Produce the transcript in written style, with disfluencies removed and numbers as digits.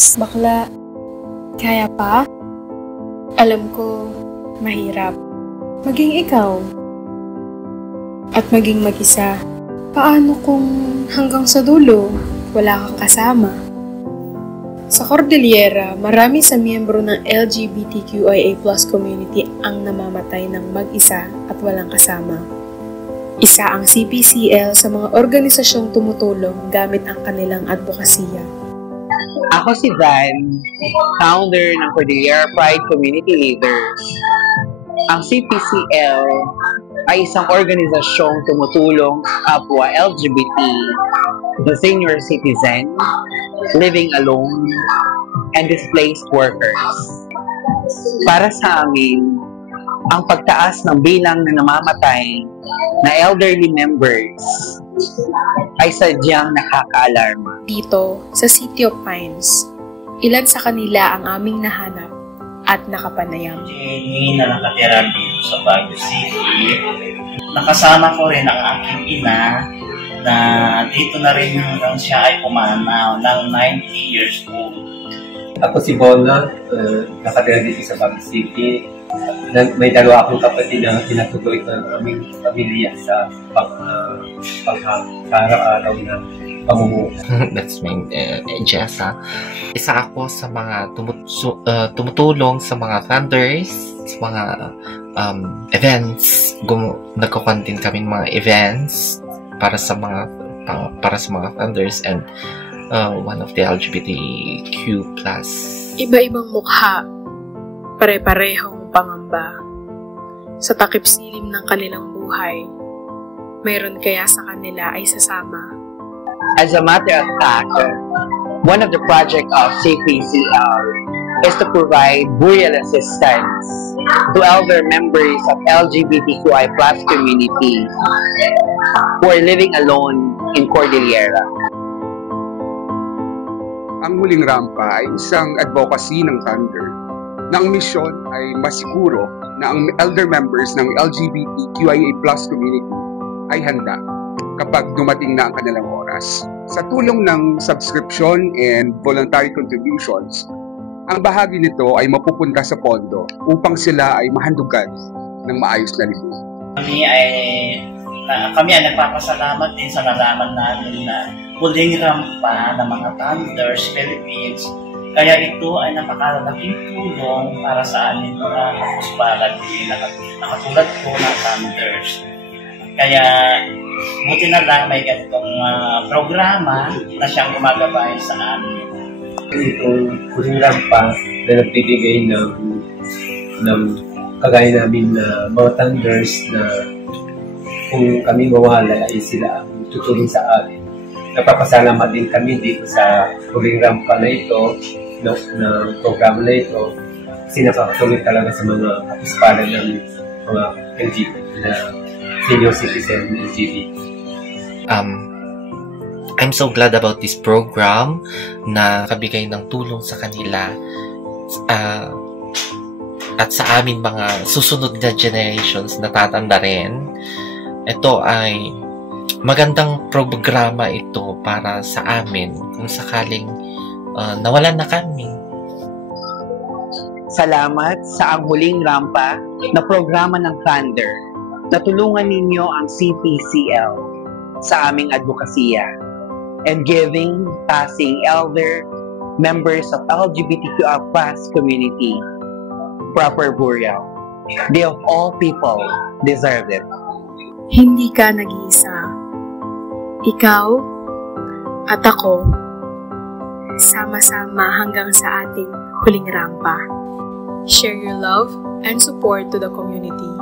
Bakla, kaya pa? Alam ko, mahirap. Maging ikaw. At maging mag-isa. Paano kung hanggang sa dulo, wala kang kasama? Sa Cordillera, marami sa miyembro ng LGBTQIA+ community ang namamatay ng mag-isa at walang kasama. Isa ang CPCL sa mga organisasyong tumutulong gamit ang kanilang advokasya. Ako si Van, founder ng Cordillera Pride Community Leaders. Ang CPCL ay isang organisasyong tumutulong sa kapwa LGBT, the senior citizen, living alone, and displaced workers. Para sa amin, ang pagtaas ng bilang na namamatay na elderly members ay sadyang nakaka-alarma. Dito, sa City of Pines, ilan sa kanila ang aming nahanap at nakapanayam. Hindi na nakatira dito sa Baguio City. Nakasama ko rin ang aking ina na dito na rin hanggang siya ay pumanaw ng 90 years old. Ako si Bona, nakatira dito sa Baguio City. May dalawa akong kapatid na tinatuloy ko ng aming pamilya sa pang-araw-araw na pamumuhay. That's me, Jessa. Isa ako sa mga tumutulong sa mga thunders, sa mga events. Nagkukuhan din kami ng mga events para sa mga thunders and one of the LGBTQ+. Iba-ibang mukha, pare-parehong pangamba. Sa takip silim ng kanilang buhay, mayroon kaya sa kanila ay sasama. As a matter of fact, one of the projects of CPCL is to provide burial assistance to elder members of LGBTQI+ community who are living alone in Cordillera. Ang Huling Rampa ay isang advocacy ng Thunder na ang misyon ay masiguro na ang elder members ng LGBTQIA+ community ay handa kapag dumating na ang kanilang oras. Sa tulong ng subscription and voluntary contributions, ang bahagi nito ay mapupunta sa pondo upang sila ay mahandugan ng maayos na libing. Kami ay nagpapasalamat din sa nalaman namin na Huling Rampa ng mga Thunders Philippines. Kaya ito ay napakalaking tulong para sa amin mga kapuspalan din nakatulad po ng Thunders. Kaya buti na lang may ganitong programa na siyang gumagabay sa amin. Itong Huling Rampa na nagbibigay ng kagaya namin na mga Thunders na kung kami mawala ay sila ang tutulong sa amin. Napapasalamat din kami dito sa Huling Rampa na ito, na programa na ito, kasi nakakatulong talaga sa mga kapuspalan ng mga LGBT na senior citizen LGBT. I'm so glad about this program na kabigay ng tulong sa kanila at sa amin mga susunod na generations na tatanda rin. Ito ay magandang programa ito para sa amin kung sakaling nawalan na kami. Salamat sa Ang Huling Rampa na programa ng Thunder. Natulungan ninyo ang CPCL sa aming advokasya and giving passing elder members of LGBTQI+ community proper burial. They of all people deserve it. Hindi ka nag-iisa. Ikaw at ako, sama-sama hanggang sa ating huling rampa. Share your love and support to the community.